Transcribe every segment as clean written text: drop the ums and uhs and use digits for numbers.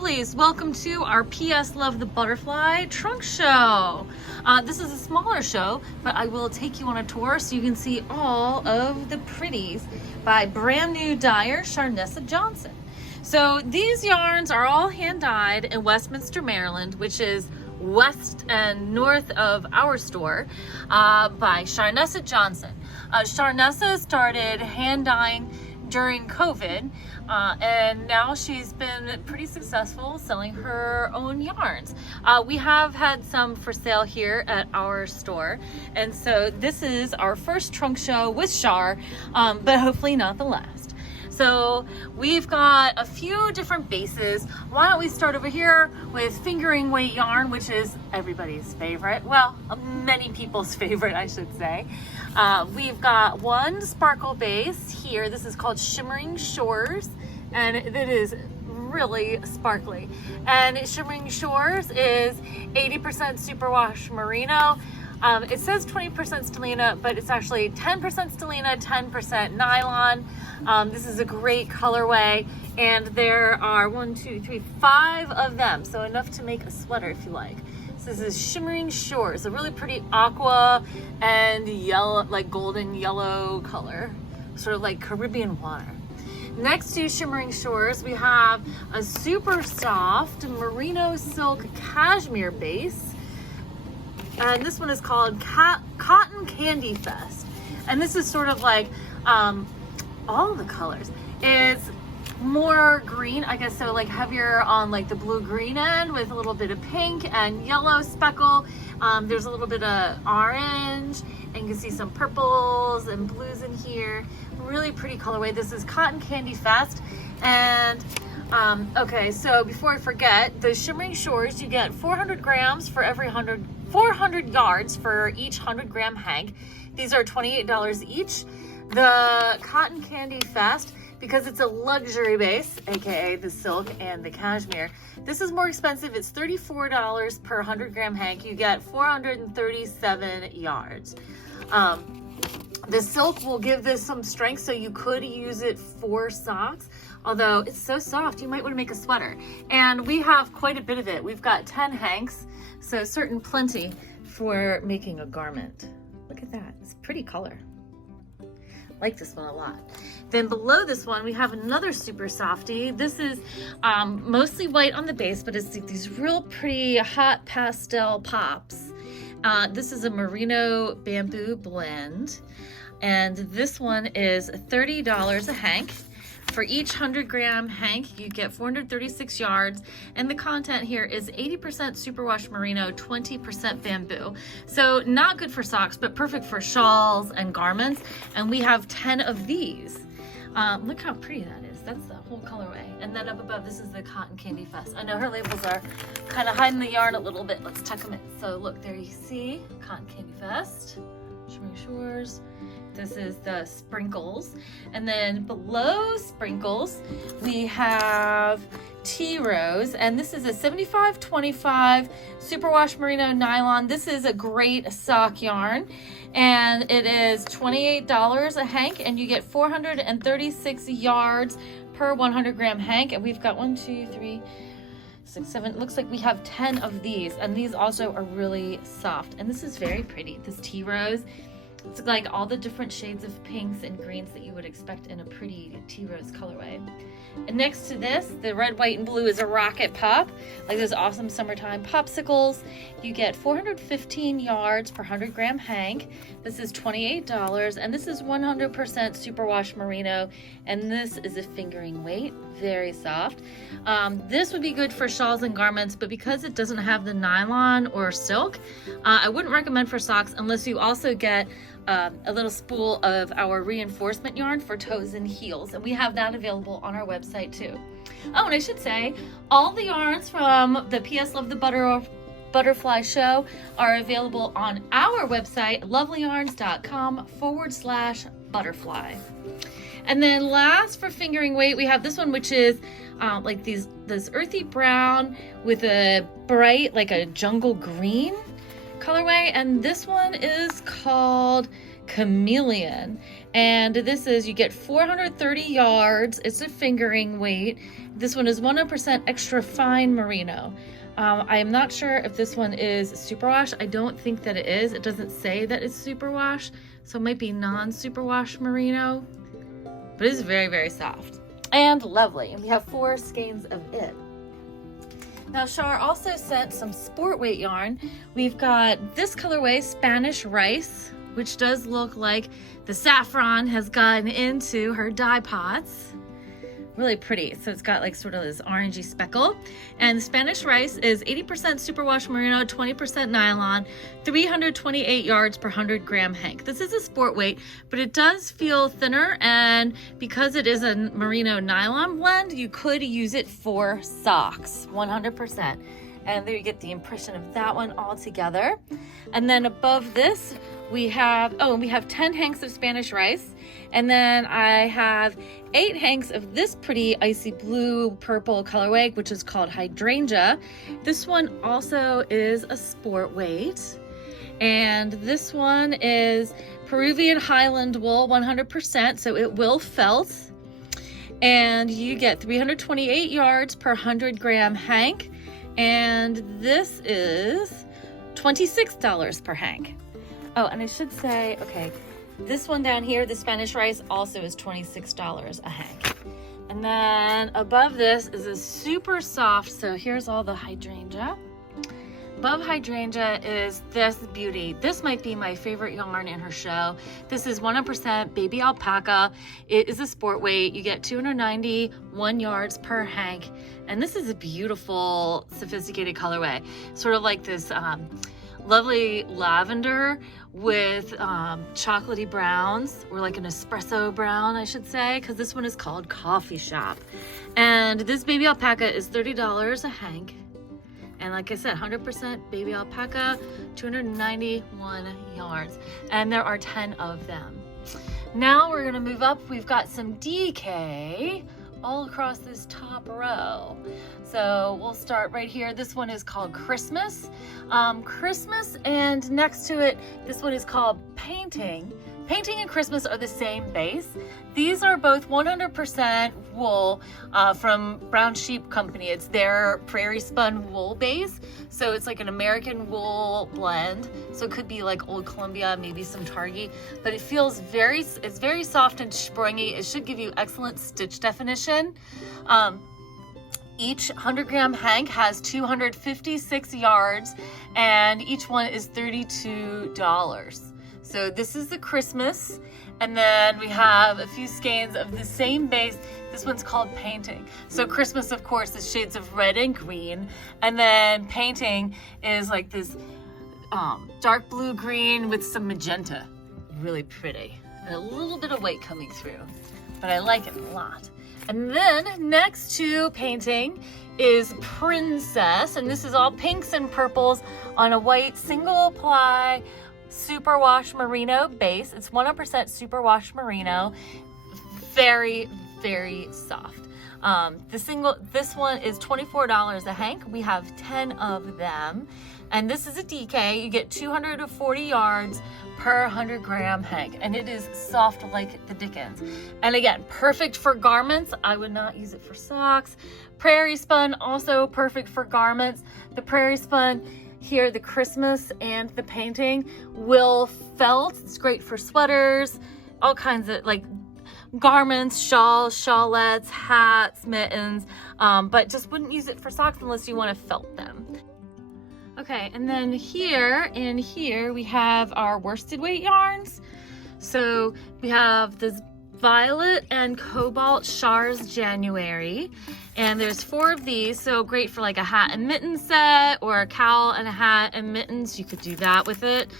lovelies, welcome to our PS Love the Butterfly trunk show. This is a smaller show, but I will take you on a tour so you can see all of the pretties by brand new dyer Charnessa Johnson. So these yarns are all hand dyed in Westminster, Maryland, which is west and north of our store, by Charnessa Johnson. Charnessa started hand dyeing during COVID, and now she's been pretty successful selling her own yarns. We have had some for sale here at our store, and so this is our first trunk show with Char, but hopefully not the last. So we've got a few different bases. Why don't we start over here with fingering weight yarn, which is everybody's favorite. Well, many people's favorite, I should say. We've got one sparkle base here. This is called Shimmering Shores, and it is really sparkly. And Shimmering Shores is 80% superwash merino. It says 20% stellina, but it's actually 10% stellina, 10% nylon. This is a great colorway, and there are 5 of them, so enough to make a sweater if you like. So this is Shimmering Shores, a really pretty aqua and yellow, like golden yellow color, sort of like Caribbean water. Next to Shimmering Shores, we have a super soft merino silk cashmere base. And this one is called Cotton Candy Fest. And this is sort of like all the colors. It's more green, I guess, so like heavier on like the blue-green end with a little bit of pink and yellow speckle. There's a little bit of orange, and you can see some purples and blues in here. Really pretty colorway. This is Cotton Candy Fest. And okay, so before I forget, the Shimmering Shores, you get 400 grams for every 400 yards for each 100-gram hank. These are $28 each. The Cotton Candy Fest, because it's a luxury base, aka the silk and the cashmere, this is more expensive. It's $34 per 100-gram hank. You get 437 yards. The silk will give this some strength, so you could use it for socks. Although it's so soft, you might want to make a sweater. And we have quite a bit of it. We've got 10 hanks, so certain plenty for making a garment. Look at that, it's a pretty color. Like this one a lot. Then below this one, we have another super softie. This is mostly white on the base, but it's like these real pretty hot pastel pops. This is a merino bamboo blend, and this one is $30 a hank. For each 100-gram hank, you get 436 yards, and the content here is 80% superwash merino, 20% bamboo. So not good for socks, but perfect for shawls and garments, and we have 10 of these. Look how pretty that is. That's the whole colorway. And then up above, this is the Cotton Candy Fest. I know her labels are kind of hiding the yarn a little bit. Let's tuck them in. So look, there you see Cotton Candy Fest, Shimmering Shores. This is the Sprinkles. And then below Sprinkles, we have Tea Rose. And this is a 75-25 superwash merino nylon. This is a great sock yarn. And it is $28 a hank. And you get 436 yards per 100-gram hank. And we've got 1, 2, 3, 6, 7. It looks like we have 10 of these. And these also are really soft. And this is very pretty. This Tea Rose. It's like all the different shades of pinks and greens that you would expect in a pretty tea rose colorway. And next to this, the red, white, and blue is a rocket pop, like those awesome summertime popsicles. You get 415 yards per 100-gram hank. This is $28, and this is 100% superwash merino, and this is a fingering weight, very soft. This would be good for shawls and garments, but because it doesn't have the nylon or silk, I wouldn't recommend for socks unless you also get a little spool of our reinforcement yarn for toes and heels, and we have that available on our website too. Oh, and I should say, all the yarns from the PS Love the Butterfly show are available on our website, lovelyarns.com/butterfly. And then last for fingering weight, we have this one, which is like this earthy brown with a bright, like a jungle green colorway, and this one is called Chameleon. And this is, you get 430 yards. It's a fingering weight, This one is 100% extra fine merino. I am not sure if this one is superwash. I don't think that it is. It doesn't say that it's superwash, so it might be non-superwash merino, but it is very, very soft and lovely. And we have 4 skeins of it. Now Char also sent some sport weight yarn. We've got this colorway, Spanish Rice, which does look like the saffron has gotten into her dye pots. Really pretty. So it's got like sort of this orangey speckle. And the Spanish Rice is 80% superwash merino, 20% nylon, 328 yards per 100 gram hank. This is a sport weight, but it does feel thinner, and because it is a merino nylon blend, you could use it for socks, 100%. And there you get the impression of that one all together. And then above this, we have 10 hanks of Spanish Rice. And then I have 8 hanks of this pretty icy blue purple colorway, which is called Hydrangea. This one also is a sport weight. And this one is Peruvian Highland wool, 100%, so it will felt. And you get 328 yards per 100 gram hank. And this is $26 per hank. Oh, and I should say, okay, this one down here, the Spanish Rice, also is $26 a hank. And then above this is a super soft, so here's all the Hydrangea. Above Hydrangea is this beauty. This might be my favorite yarn in her show. This is 100% baby alpaca. It is a sport weight. You get 291 yards per hank. And this is a beautiful, sophisticated colorway. Sort of like this lovely lavender with chocolatey browns, or like an espresso brown, I should say, because this one is called Coffee Shop. And this baby alpaca is $30 a hank. And like I said, 100% baby alpaca, 291 yards. And there are 10 of them. Now we're gonna move up. We've got some DK all across this top row. So we'll start right here. This one is called Christmas. And next to it, this one is called Painting. Painting and Christmas are the same base. These are both 100% wool from Brown Sheep Company. It's their prairie spun wool base. So it's like an American wool blend. So it could be like Old Columbia, maybe some Targhee, but it feels it's very soft and springy. It should give you excellent stitch definition. Each 100 gram hank has 256 yards, and each one is $32. So this is the Christmas, and then we have a few skeins of the same base. This one's called Painting. So Christmas, of course, is shades of red and green, and then Painting is like this dark blue green with some magenta. Really pretty, and a little bit of white coming through, but I like it a lot. And then next to Painting is Princess, and this is all pinks and purples on a white single ply superwash merino base. It's 100% superwash merino. Very, very soft. This one is $24 a hank. We have 10 of them. And this is a DK. You get 240 yards per 100 gram hank. And it is soft like the dickens. And again, perfect for garments. I would not use it for socks. Prairie spun, also perfect for garments. The prairie spun here, the Christmas and the Painting will felt. It's great for sweaters, all kinds of like garments, shawls, shawlettes, hats, mittens, but just wouldn't use it for socks unless you want to felt them. Okay, and then in here we have our worsted weight yarns. So we have this Violet and Cobalt Char's January, and there's 4 of these, so great for like a hat and mitten set, or a cowl and a hat and mittens. You could do that with it.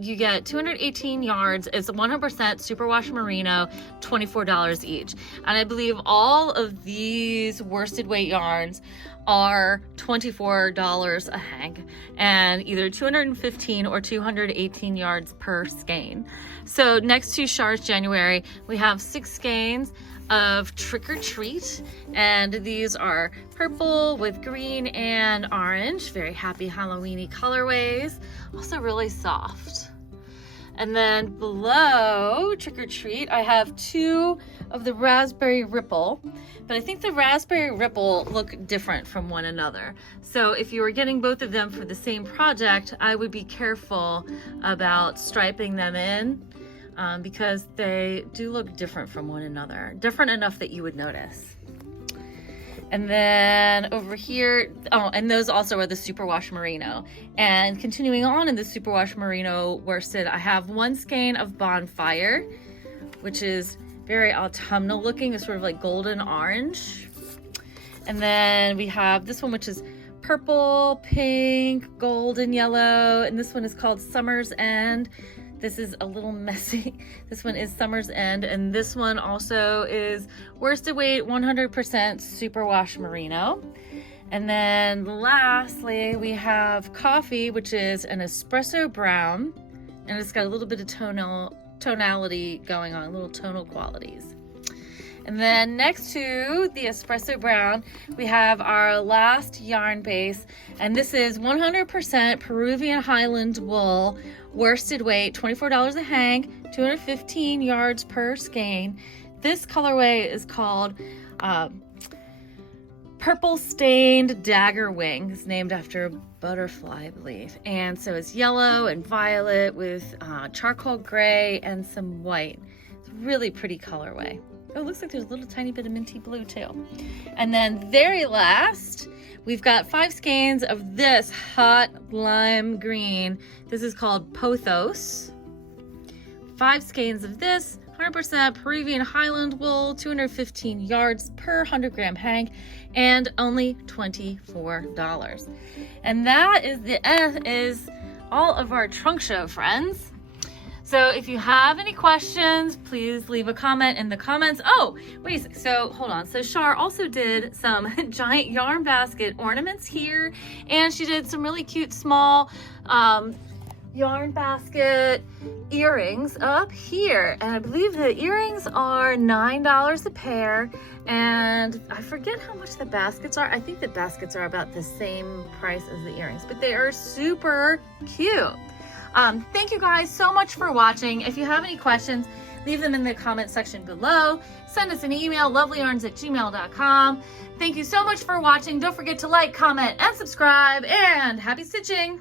You get 218 yards. It's 100% superwash merino, $24 each. And I believe all of these worsted weight yarns are $24 a hank, and either 215 or 218 yards per skein. So next to Char's January, we have 6 skeins of Trick or Treat, and these are purple with green and orange. Very happy Halloweeny colorways, also really soft. And then below Trick or Treat, I have 2 of the Raspberry Ripple, but I think the Raspberry Ripple look different from one another. So if you were getting both of them for the same project, I would be careful about striping them in because they do look different from one another, different enough that you would notice. And then over here, oh, and those also are the Superwash Merino. And continuing on in the Superwash Merino worsted, I have one skein of Bonfire, which is very autumnal looking. It's sort of like golden orange. And then we have this one, which is purple, pink, gold, and yellow. And this one is called Summer's End. This is a little messy. This one is Summer's End, and this one also is worsted weight 100% Superwash Merino. And then lastly, we have Coffee, which is an espresso brown, and it's got a little bit of tonality going on, little tonal qualities. And then next to the espresso brown, we have our last yarn base, and this is 100% Peruvian Highland wool, worsted weight, $24 a hang, 215 yards per skein. This colorway is called Purple Stained Dagger Wing. It's named after a butterfly, I believe. And so it's yellow and violet with charcoal gray and some white. It's a really pretty colorway. Oh, it looks like there's a little tiny bit of minty blue too. And then very last, we've got 5 skeins of this hot lime green. This is called Pothos. 5 skeins of this, 100% Peruvian Highland wool, 215 yards per 100 gram hang, and only $24. And that is all of our trunk show, friends. So if you have any questions, please leave a comment in the comments. Oh, wait a sec. So hold on. So Shar also did some giant yarn basket ornaments here, and she did some really cute small yarn basket earrings up here. And I believe the earrings are $9 a pair, and I forget how much the baskets are. I think the baskets are about the same price as the earrings, but they are super cute. Thank you guys so much for watching. If you have any questions, leave them in the comment section below. Send us an email, lovelyarns@gmail.com. Thank you so much for watching. Don't forget to like, comment, and subscribe, and happy stitching!